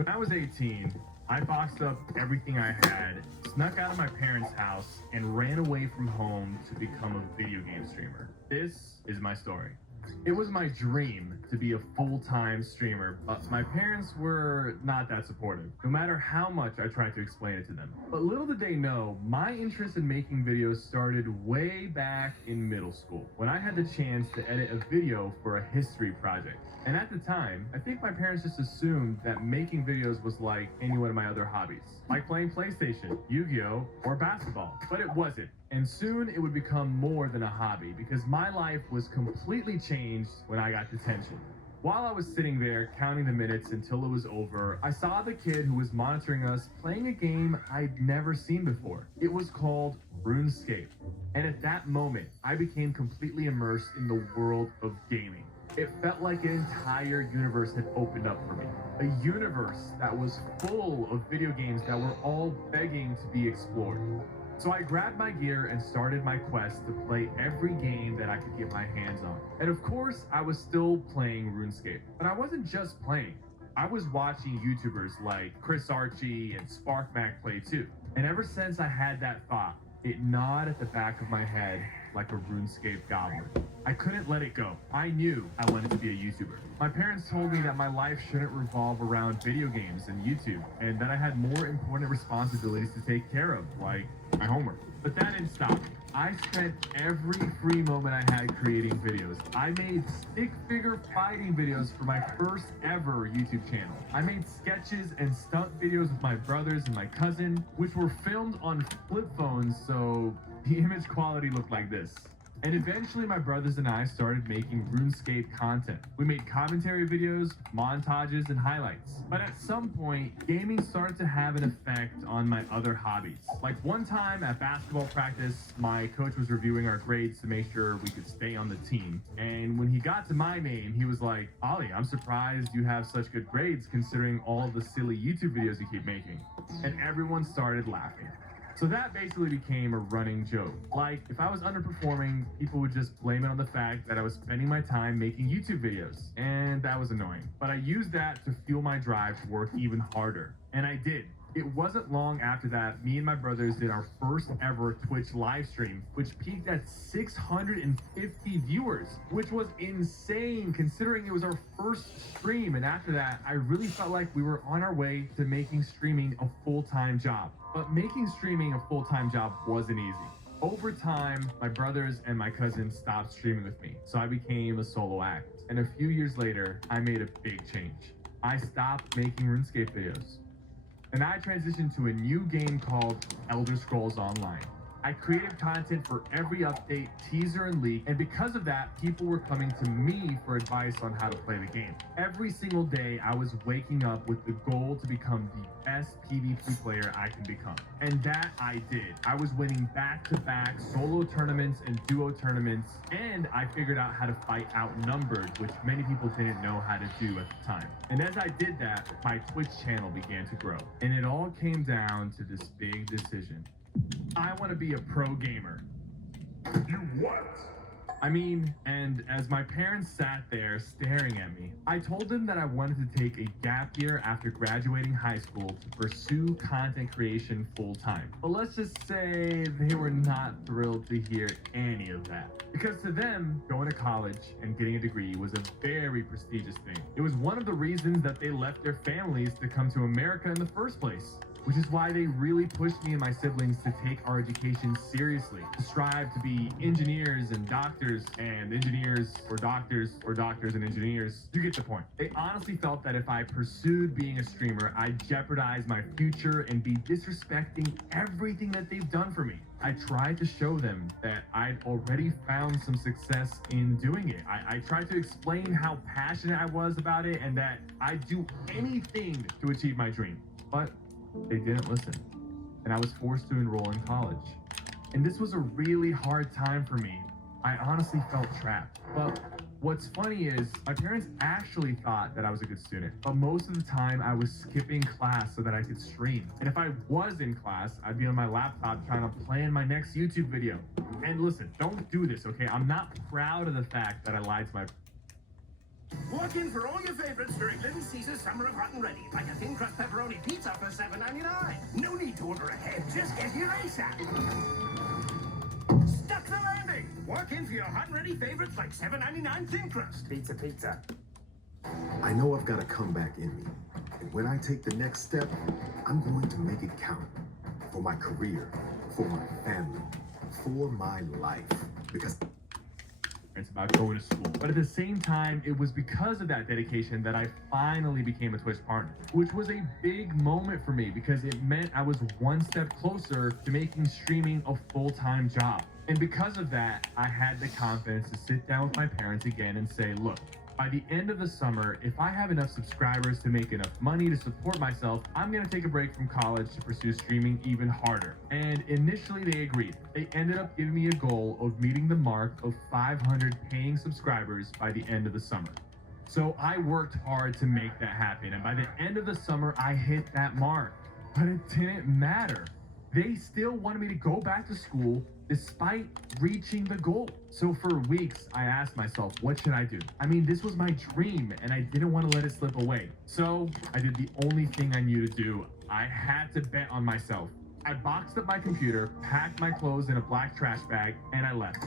When I was 18, I boxed up everything I had, snuck out of my parents' house, and ran away from home to become a video game streamer. This is my story. It was my dream to be a full-time streamer, but my parents were not that supportive, no matter how much I tried to explain it to them. But little did they know, my interest in making videos started way back in middle school, when I had the chance to edit a video for a history project. And at the time, I think my parents just assumed that making videos was like any one of my other hobbies, like playing PlayStation, Yu-Gi-Oh, or basketball. But it wasn't. And soon it would become more than a hobby because my life was completely changed when I got detention. While I was sitting there counting the minutes until it was over, I saw the kid who was monitoring us playing a game I'd never seen before. It was called RuneScape. And at that moment, I became completely immersed in the world of gaming. It felt like an entire universe had opened up for me. A universe that was full of video games that were all begging to be explored. So I grabbed my gear and started my quest to play every game that I could get my hands on. And of course, I was still playing RuneScape. But I wasn't just playing. I was watching YouTubers like Chris Archie and SparkMac play too. And ever since I had that thought, it gnawed at the back of my head like a RuneScape goblin. I couldn't let it go. I knew I wanted to be a YouTuber. My parents told me that my life shouldn't revolve around video games and YouTube, and that I had more important responsibilities to take care of, like my homework. But that didn't stop me. I spent every free moment I had creating videos. I made stick figure fighting videos for my first ever YouTube channel. I made sketches and stunt videos with my brothers and my cousin, which were filmed on flip phones, so the image quality looked like this. And eventually my brothers and I started making RuneScape content. We made commentary videos, montages, and highlights. But at some point, gaming started to have an effect on my other hobbies. Like one time at basketball practice, my coach was reviewing our grades to make sure we could stay on the team. And when he got to my name, he was like, "Ollie, I'm surprised you have such good grades considering all the silly YouTube videos you keep making." And everyone started laughing. So that basically became a running joke. Like, if I was underperforming, people would just blame it on the fact that I was spending my time making YouTube videos. And that was annoying. But I used that to fuel my drive to work even harder. And I did. It wasn't long after that, me and my brothers did our first ever Twitch live stream, which peaked at 650 viewers, which was insane considering it was our first stream. And after that, I really felt like we were on our way to making streaming a full-time job. But making streaming a full-time job wasn't easy. Over time, my brothers and my cousins stopped streaming with me, so I became a solo act. And a few years later, I made a big change. I stopped making RuneScape videos. And I transitioned to a new game called Elder Scrolls Online. I created content for every update, teaser, and leak, and because of that, people were coming to me for advice on how to play the game. Every single day, I was waking up with the goal to become the best PvP player I can become. And that I did. I was winning back-to-back solo tournaments and duo tournaments, and I figured out how to fight outnumbered, which many people didn't know how to do at the time. And as I did that, my Twitch channel began to grow. And it all came down to this big decision. I want to be a pro gamer. You what? I mean, and as my parents sat there staring at me, I told them that I wanted to take a gap year after graduating high school to pursue content creation full time. But let's just say they were not thrilled to hear any of that. Because to them, going to college and getting a degree was a very prestigious thing. It was one of the reasons that they left their families to come to America in the first place. Which is why they really pushed me and my siblings to take our education seriously, to strive to be engineers and doctors and engineers or doctors and engineers. You get the point. They honestly felt that if I pursued being a streamer, I'd jeopardize my future and be disrespecting everything that they've done for me. I tried to show them that I'd already found some success in doing it. I tried to explain how passionate I was about it and that I'd do anything to achieve my dream. But they didn't listen, and I was forced to enroll in college. And this was a really hard time for me. I honestly felt trapped. But what's funny is my parents actually thought that I was a good student, but most of the time I was skipping class so that I could stream. And if I was in class, I'd be on my laptop trying to plan my next YouTube video. And listen, don't do this, okay? I'm not proud of the fact that I lied to my Walk in for all your favorites during Little Caesar's Summer of Hot and Ready, like a thin crust pepperoni pizza for $7.99. No need to order ahead, just get here ASAP. Stuck the landing! Walk in for your hot and ready favorites like $7.99 thin crust. Pizza, pizza. I know I've got a comeback in me. And when I take the next step, I'm going to make it count. For my career, for my family, for my life. Because it's about going to school. But at the same time, it was because of that dedication that I finally became a Twitch partner, which was a big moment for me because it meant I was one step closer to making streaming a full-time job. And because of that, I had the confidence to sit down with my parents again and say, look, by the end of the summer, if I have enough subscribers to make enough money to support myself, I'm going to take a break from college to pursue streaming even harder. And initially they agreed. They ended up giving me a goal of meeting the mark of 500 paying subscribers by the end of the summer. So I worked hard to make that happen. And by the end of the summer, I hit that mark. But it didn't matter. They still wanted me to go back to school despite reaching the goal. So for weeks, I asked myself, what should I do? I mean, this was my dream and I didn't want to let it slip away. So I did the only thing I knew to do. I had to bet on myself. I boxed up my computer, packed my clothes in a black trash bag, and I left.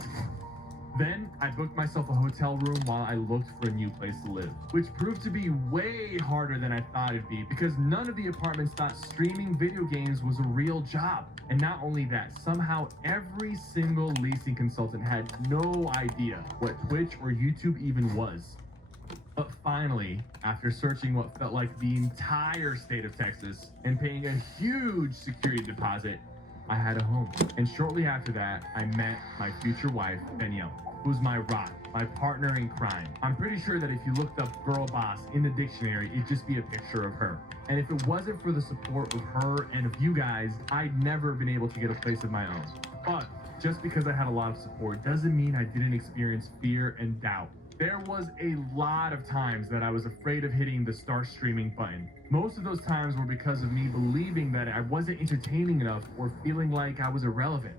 Then I booked myself a hotel room while I looked for a new place to live, which proved to be way harder than I thought it'd be because none of the apartments thought streaming video games was a real job. And not only that, somehow every single leasing consultant had no idea what Twitch or YouTube even was. But finally, after searching what felt like the entire state of Texas and paying a huge security deposit, I had a home. And shortly after that, I met my future wife, Danielle, who's my rock, my partner in crime. I'm pretty sure that if you looked up girl boss in the dictionary, it'd just be a picture of her. And if it wasn't for the support of her and of you guys, I'd never been able to get a place of my own. But just because I had a lot of support doesn't mean I didn't experience fear and doubt. There was a lot of times that I was afraid of hitting the start streaming button. Most of those times were because of me believing that I wasn't entertaining enough or feeling like I was irrelevant.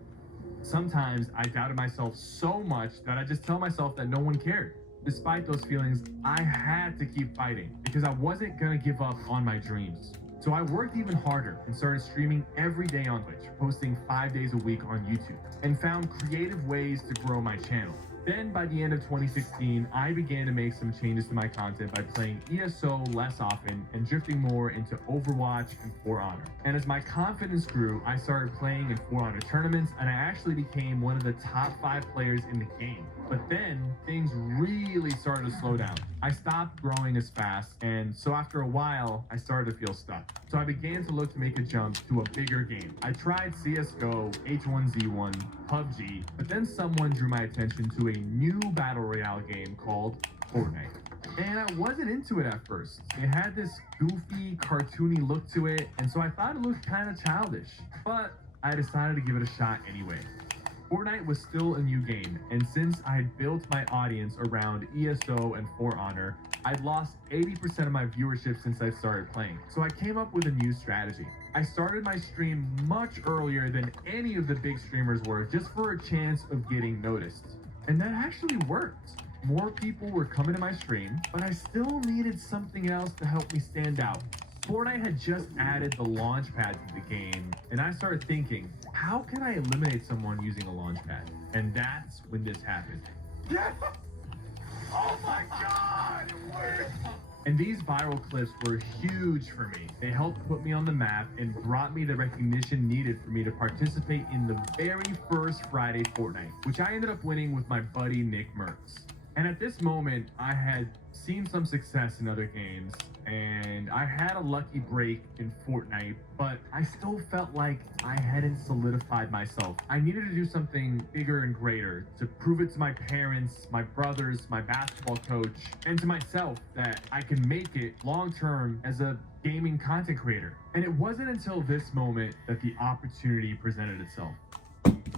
Sometimes I doubted myself so much that I just tell myself that no one cared. Despite those feelings, I had to keep fighting because I wasn't gonna give up on my dreams. So I worked even harder and started streaming every day on Twitch, posting 5 days a week on YouTube, and found creative ways to grow my channel. Then by the end of 2016, I began to make some changes to my content by playing ESO less often and drifting more into Overwatch and For Honor. And as my confidence grew, I started playing in For Honor tournaments and I actually became one of the top 5 players in the game. But then things really started to slow down. I stopped growing as fast, and so after a while, I started to feel stuck. So I began to look to make a jump to a bigger game. I tried CSGO, H1Z1, PUBG, but then someone drew my attention to a new battle royale game called Fortnite. And I wasn't into it at first. It had this goofy, cartoony look to it, and so I thought it looked kind of childish. But I decided to give it a shot anyway. Fortnite was still a new game, and since I had built my audience around ESO and For Honor, I'd lost 80% of my viewership since I started playing. So I came up with a new strategy. I started my stream much earlier than any of the big streamers were, just for a chance of getting noticed. And that actually worked. More people were coming to my stream, but I still needed something else to help me stand out. Fortnite had just added the launchpad to the game, and I started thinking, how can I eliminate someone using a launchpad? And that's when this happened. Yeah. Oh my God! It worked! And these viral clips were huge for me. They helped put me on the map and brought me the recognition needed for me to participate in the very first Friday Fortnite, which I ended up winning with my buddy Nick Mertz. And at this moment, I had seen some success in other games, and I had a lucky break in Fortnite, but I still felt like I hadn't solidified myself. I needed to do something bigger and greater to prove it to my parents, my brothers, my basketball coach, and to myself that I can make it long-term as a gaming content creator. And it wasn't until this moment that the opportunity presented itself.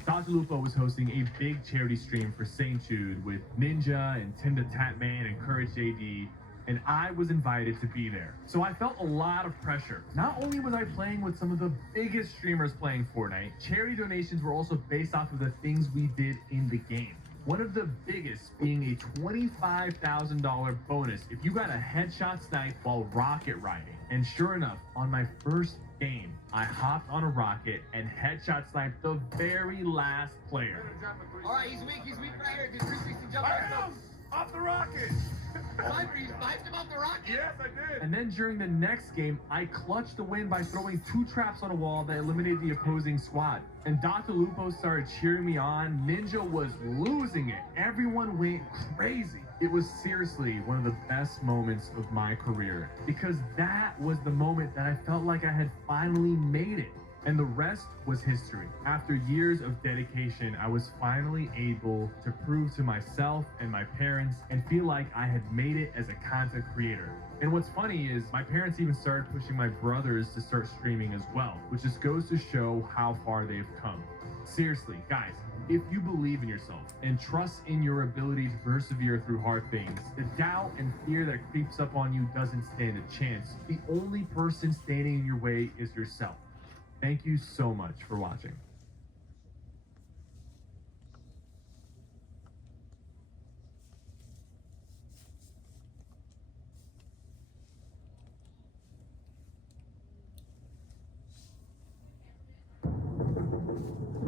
Dr. Lupo was hosting a big charity stream for St. Jude with Ninja and Tim the Tatman and Courage JD, and I was invited to be there. So I felt a lot of pressure. Not only was I playing with some of the biggest streamers playing Fortnite, charity donations were also based off of the things we did in the game. One of the biggest being a $25,000 bonus if you got a headshot snipe while rocket riding. And sure enough, on my first game, I hopped on a rocket and headshot sniped the very last player. Alright, he's weak right here. Did 360 jump right Off the rocket! Sniper, you sniped him off the rocket? Yes, I did! And then during the next game, I clutched the win by throwing 2 traps on a wall that eliminated the opposing squad. And Dr. Lupo started cheering me on. Ninja was losing it. Everyone went crazy. It was seriously one of the best moments of my career because that was the moment that I felt like I had finally made it. And the rest was history. After years of dedication, I was finally able to prove to myself and my parents and feel like I had made it as a content creator. And what's funny is my parents even started pushing my brothers to start streaming as well, which just goes to show how far they've come. Seriously, guys, if you believe in yourself and trust in your ability to persevere through hard things, the doubt and fear that creeps up on you doesn't stand a chance. The only person standing in your way is yourself. Thank you so much for watching.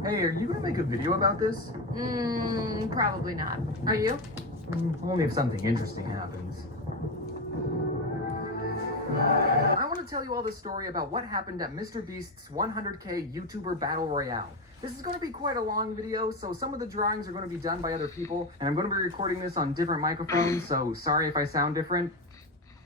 Hey, are you gonna make a video about this? Probably not. Are you? Only if something interesting happens. I want to tell you all the story about what happened at Mr. Beast's 100K YouTuber Battle Royale. This is going to be quite a long video, so some of the drawings are going to be done by other people, and I'm going to be recording this on different microphones, so sorry if I sound different.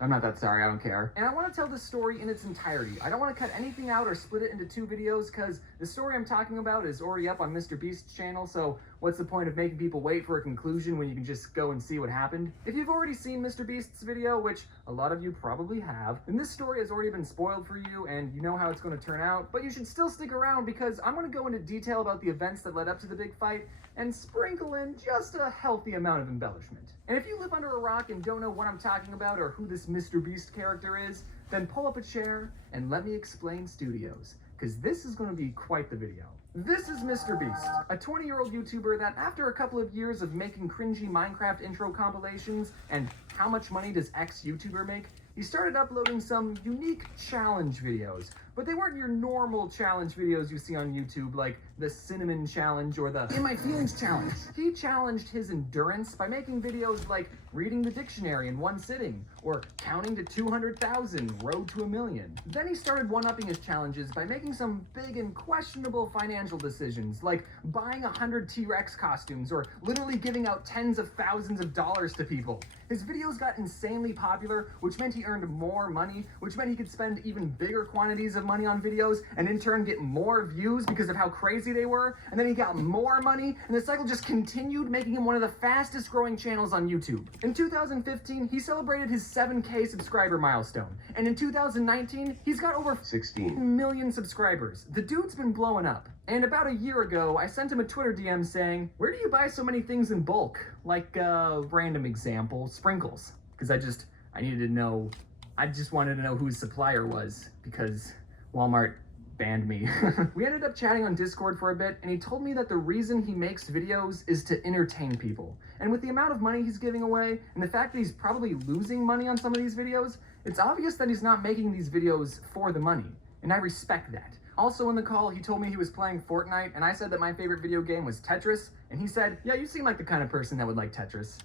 I'm not that sorry, I don't care. And I want to tell this story in its entirety. I don't want to cut anything out or split it into 2 videos, because the story I'm talking about is already up on Mr. Beast's channel, so what's the point of making people wait for a conclusion when you can just go and see what happened? If you've already seen Mr. Beast's video, which a lot of you probably have, then this story has already been spoiled for you, and you know how it's going to turn out, but you should still stick around, because I'm going to go into detail about the events that led up to the big fight, and sprinkle in just a healthy amount of embellishment. And if you live under a rock and don't know what I'm talking about or who this Mr. Beast character is, then pull up a chair and let me explain Studios, because this is going to be quite the video. This is Mr. Beast, a 20-year-old YouTuber that after a couple of years of making cringy Minecraft intro compilations and how much money does X YouTuber make, he started uploading some unique challenge videos. But they weren't your normal challenge videos you see on YouTube, like the Cinnamon Challenge or the In My Feelings Challenge. He challenged his endurance by making videos like reading the dictionary in one sitting, or counting to 200,000, road to 1,000,000. Then he started one-upping his challenges by making some big and questionable financial decisions, like buying 100 T-Rex costumes, or literally giving out tens of thousands of dollars to people. His videos got insanely popular, which meant he earned more money, which meant he could spend even bigger quantities of money on videos, and in turn get more views because of how crazy they were, and then he got more money, and the cycle just continued, making him one of the fastest growing channels on YouTube. In 2015, he celebrated his 7K subscriber milestone, and in 2019, he's got over 16 million subscribers. The dude's been blowing up. And about a year ago, I sent him a Twitter DM saying, "Where do you buy so many things in bulk?" Like, random example, sprinkles. Because I just wanted to know who his supplier was, because Walmart banned me. We ended up chatting on Discord for a bit, and he told me that the reason he makes videos is to entertain people. And with the amount of money he's giving away, and the fact that he's probably losing money on some of these videos, it's obvious that he's not making these videos for the money. And I respect that. Also in the call, he told me he was playing Fortnite, and I said that my favorite video game was Tetris, and he said, "Yeah, you seem like the kind of person that would like Tetris."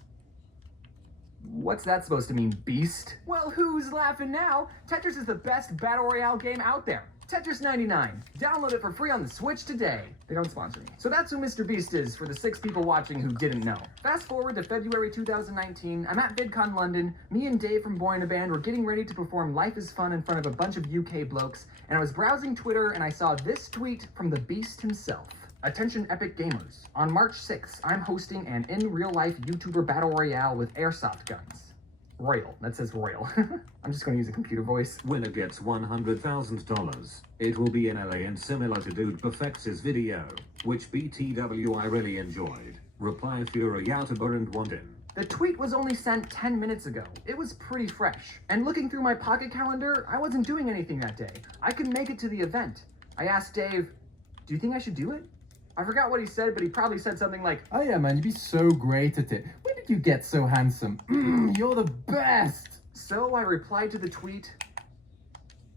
What's that supposed to mean, beast? Well, who's laughing now? Tetris is the best battle royale game out there. Tetris 99. Download it for free on the Switch today. They don't sponsor me. So that's who Mr. Beast is for the 6 people watching who didn't know. Fast forward to February 2019, I'm at VidCon London. Me and Dave from Boy in a Band were getting ready to perform Life is Fun in front of a bunch of UK blokes, and I was browsing Twitter and I saw this tweet from the Beast himself. "Attention Epic Gamers. On March 6th, I'm hosting an in-real-life YouTuber battle royale with airsoft guns." Royal. That says Royal. I'm just going to use a computer voice. Winner gets $100,000. It will be in LA and similar to Dude Perfects' video, which BTW I really enjoyed. Reply if you're a YouTuber and want in. The tweet was only sent 10 minutes ago. It was pretty fresh. And looking through my pocket calendar, I wasn't doing anything that day. I could make it to the event. I asked Dave, "Do you think I should do it?" I forgot what he said, but he probably said something like, Oh yeah, man, you'd be so great at it. When did you get so handsome? You're the best. so I replied to the tweet,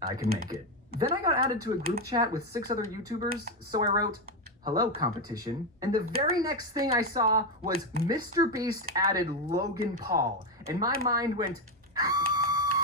I can make it. Then I got added to a group chat with 6 other YouTubers, so I wrote, hello competition. And the very next thing I saw was Mr. Beast added Logan Paul. And my mind went,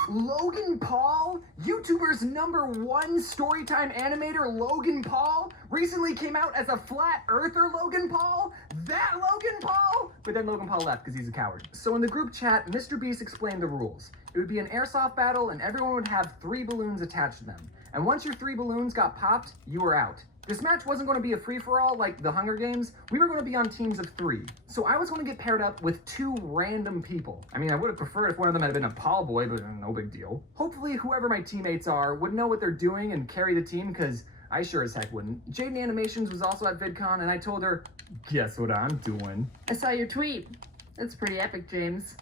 Logan Paul? YouTuber's #1 storytime animator Logan Paul recently came out as a flat earther Logan Paul? That Logan Paul? But then Logan Paul left because he's a coward. So in the group chat, Mr. Beast explained the rules. It would be an airsoft battle and everyone would have 3 balloons attached to them. And once your 3 balloons got popped, you were out. This match wasn't going to be a free-for-all like the Hunger Games. We were going to be on teams of 3. So I was going to get paired up with 2 random people. I mean, I would have preferred if one of them had been a Paul boy, but no big deal. Hopefully, whoever my teammates are would know what they're doing and carry the team, because I sure as heck wouldn't. Jaden Animations was also at VidCon, and I told her, guess what I'm doing? I saw your tweet. That's pretty epic, James.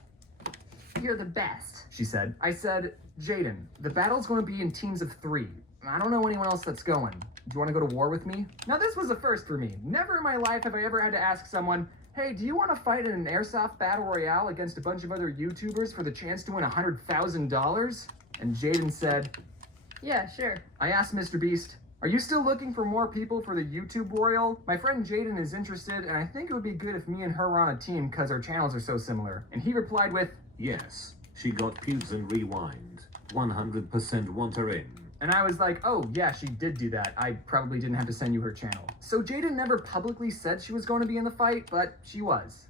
You're the best. She said. I said, Jaden, the battle's going to be in teams of 3. I don't know anyone else that's going. Do you want to go to war with me? Now this was a first for me. Never in my life have I ever had to ask someone, hey, do you want to fight in an airsoft battle royale against a bunch of other YouTubers for the chance to win $100,000? And Jaden said, Yeah, sure. I asked Mr. Beast, are you still looking for more people for the YouTube Royal? My friend Jaden is interested, and I think it would be good if me and her were on a team because our channels are so similar. And he replied with, Yes, she got pubes and rewind. 100% want her in. and I was like, oh yeah, she did do that. I probably didn't have to send you her channel. So Jaden never publicly said she was going to be in the fight, but she was.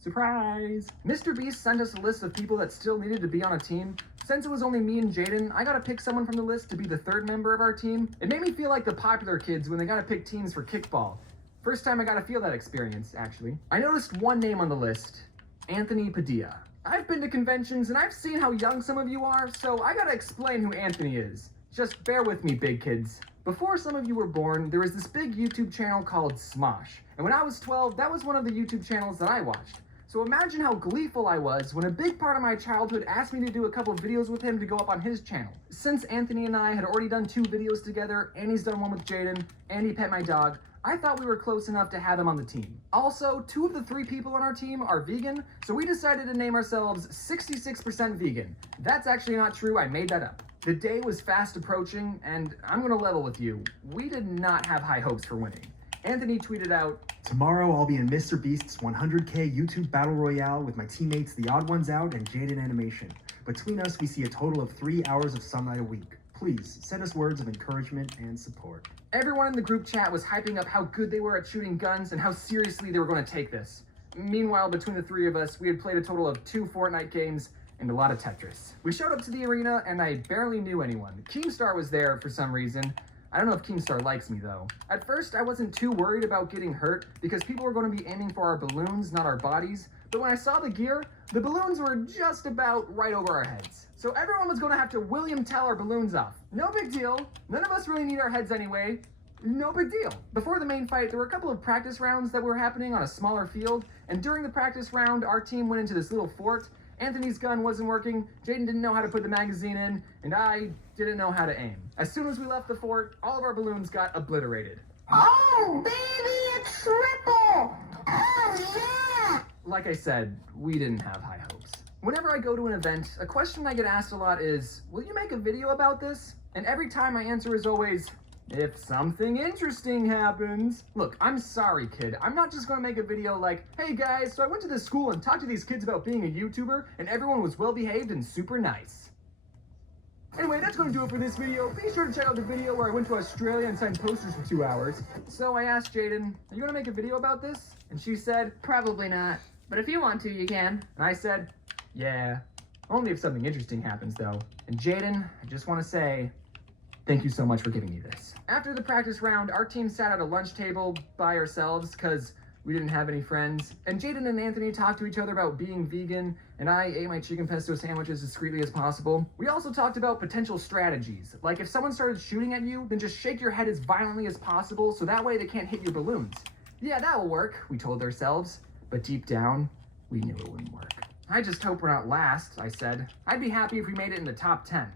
Surprise! Mr. Beast sent us a list of people that still needed to be on a team. Since it was only me and Jaden, I gotta pick someone from the list to be the 3rd member of our team. It made me feel like the popular kids when they gotta pick teams for kickball. First time I gotta feel that experience, actually. I noticed one name on the list, Anthony Padilla. I've been to conventions and I've seen how young some of you are, so I gotta explain who Anthony is. Just bear with me, big kids. Before some of you were born, there was this big YouTube channel called Smosh. And when I was 12, that was one of the YouTube channels that I watched. So imagine how gleeful I was when a big part of my childhood asked me to do a couple videos with him to go up on his channel. Since Anthony and I had already done 2 videos together, and he's done one with Jaden, and he pet my dog, I thought we were close enough to have him on the team. Also, 2 of the 3 people on our team are vegan, so we decided to name ourselves 66% vegan. That's actually not true, I made that up. The day was fast approaching, and I'm gonna level with you. We did not have high hopes for winning. Anthony tweeted out, Tomorrow I'll be in Mr. Beast's 100K YouTube Battle Royale with my teammates The Odd Ones Out and Jaden Animation. Between us, we see a total of 3 hours of sunlight a week. Please, send us words of encouragement and support. Everyone in the group chat was hyping up how good they were at shooting guns and how seriously they were going to take this. Meanwhile, between the 3 of us, we had played a total of 2 Fortnite games and a lot of Tetris. We showed up to the arena and I barely knew anyone. Keemstar was there for some reason. I don't know if Keemstar likes me though. At first, I wasn't too worried about getting hurt because people were going to be aiming for our balloons, not our bodies. But when I saw the gear, the balloons were just about right over our heads. So everyone was going to have to William Tell our balloons off. No big deal. None of us really need our heads anyway. No big deal. Before the main fight, there were a couple of practice rounds that were happening on a smaller field. And during the practice round, our team went into this little fort. Anthony's gun wasn't working, Jaden didn't know how to put the magazine in, and I didn't know how to aim. As soon as we left the fort, all of our balloons got obliterated. Oh, baby, a triple! Oh, yeah! Like I said, we didn't have high hopes. Whenever I go to an event, a question I get asked a lot is, will you make a video about this? And every time my answer is always, if something interesting happens. Look, I'm sorry, kid. I'm not just gonna make a video like, hey guys, so I went to this school and talked to these kids about being a YouTuber, and everyone was well behaved and super nice. Anyway, that's gonna do it for this video. Be sure to check out the video where I went to Australia and signed posters for 2 hours. So I asked Jaden, are you gonna make a video about this? And she said, Probably not. But if you want to, you can. and I said, yeah. Only if something interesting happens though. And Jaden, I just wanna say, thank you so much for giving me this. After the practice round, our team sat at a lunch table by ourselves because we didn't have any friends. And Jaden and Anthony talked to each other about being vegan, and I ate my chicken pesto sandwiches as discreetly as possible. We also talked about potential strategies. Like if someone started shooting at you, then just shake your head as violently as possible so that way they can't hit your balloons. Yeah, that will work, we told ourselves. But deep down, we knew it wouldn't work. I just hope we're not last, I said. I'd be happy if we made it in the top 10.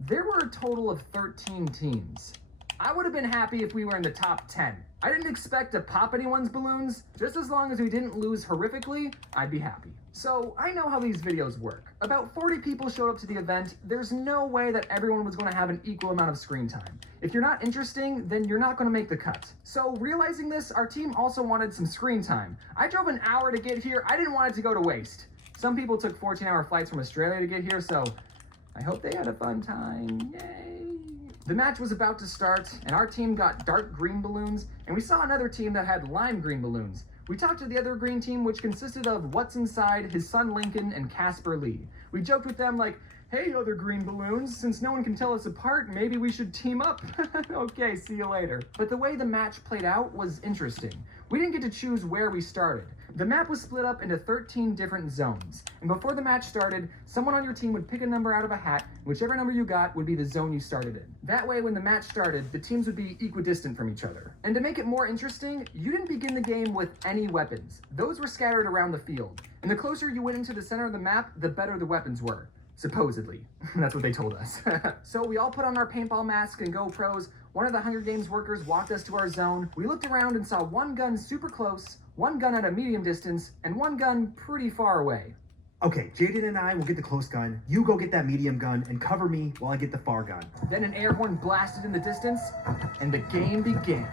There were a total of 13 teams. I would have been happy if we were in the top 10. I didn't expect to pop anyone's balloons. Just as long as we didn't lose horrifically, I'd be happy. So I know how these videos work. About 40 people showed up to the event. There's no way that everyone was going to have an equal amount of screen time. If you're not interesting, then you're not going to make the cut. So realizing this, our team also wanted some screen time. I drove an hour to get here. I didn't want it to go to waste. Some people took 14-hour flights from Australia to get here, so I hope they had a fun time. Yay! The match was about to start, and our team got dark green balloons, and we saw another team that had lime green balloons. We talked to the other green team, which consisted of What's Inside, his son Lincoln, and Casper Lee. We joked with them like, hey, other green balloons, since no one can tell us apart, maybe we should team up. Okay, see you later. But the way the match played out was interesting. We didn't get to choose where we started. The map was split up into 13 different zones, and before the match started, someone on your team would pick a number out of a hat, and whichever number you got would be the zone you started in. That way, when the match started, the teams would be equidistant from each other. And to make it more interesting, you didn't begin the game with any weapons. Those were scattered around the field, and the closer you went into the center of the map, the better the weapons were. Supposedly. That's what they told us. So we all put on our paintball masks and GoPros. One of the Hunger Games workers walked us to our zone. We looked around and saw one gun super close, one gun at a medium distance, and one gun pretty far away. Okay, Jaden and I will get the close gun. You go get that medium gun and cover me while I get the far gun. Then an air horn blasted in the distance, and the game began.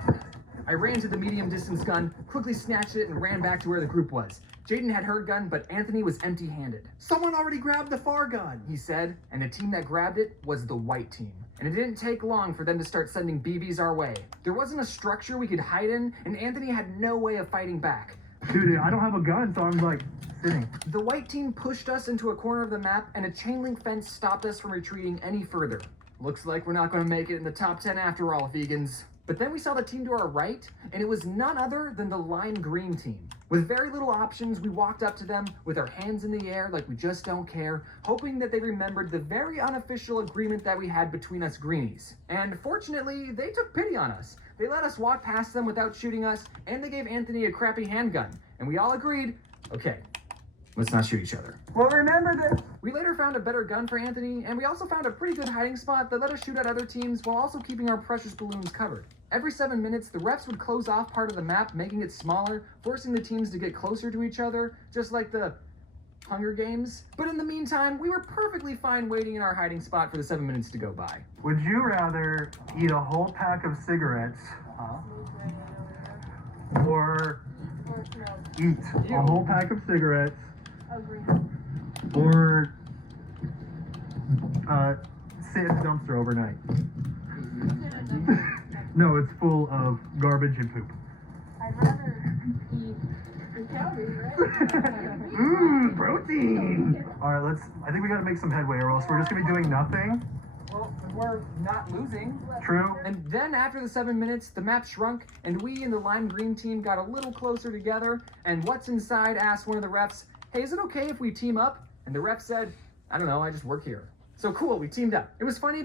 I ran to the medium distance gun, quickly snatched it, and ran back to where the group was. Jaden had her gun, but Anthony was empty-handed. Someone already grabbed the far gun, he said, and the team that grabbed it was the white team. And it didn't take long for them to start sending BBs our way. There wasn't a structure we could hide in, and Anthony had no way of fighting back. Dude, I don't have a gun, so I'm like sitting. The white team pushed us into a corner of the map, and a chain link fence stopped us from retreating any further. Looks like we're not going to make it in the top 10 after all, vegans. But then we saw the team to our right, and it was none other than the lime green team. With very little options, we walked up to them with our hands in the air like we just don't care, hoping that they remembered the very unofficial agreement that we had between us greenies. And fortunately, they took pity on us. They let us walk past them without shooting us, and they gave Anthony a crappy handgun. And we all agreed, okay, let's not shoot each other. Well, remember this. We later found a better gun for Anthony, and we also found a pretty good hiding spot that let us shoot at other teams while also keeping our precious balloons covered. Every 7 minutes, the refs would close off part of the map, making it smaller, forcing the teams to get closer to each other, just like the Hunger Games. But in the meantime, we were perfectly fine waiting in our hiding spot for the 7 minutes to go by. Would you rather eat a whole pack of cigarettes or eat a whole pack of cigarettes or sit in the dumpster overnight? No, it's full of garbage and poop. I'd rather eat the calories, right? Mmm, protein! Alright, I think we gotta make some headway or else we're just gonna be doing nothing. Well, we're not losing. True. And then after the 7 minutes, the map shrunk, and we and the lime green team got a little closer together, and What's Inside asked one of the refs, hey, is it okay if we team up? And the ref said, I don't know, I just work here. So cool, we teamed up. It was funny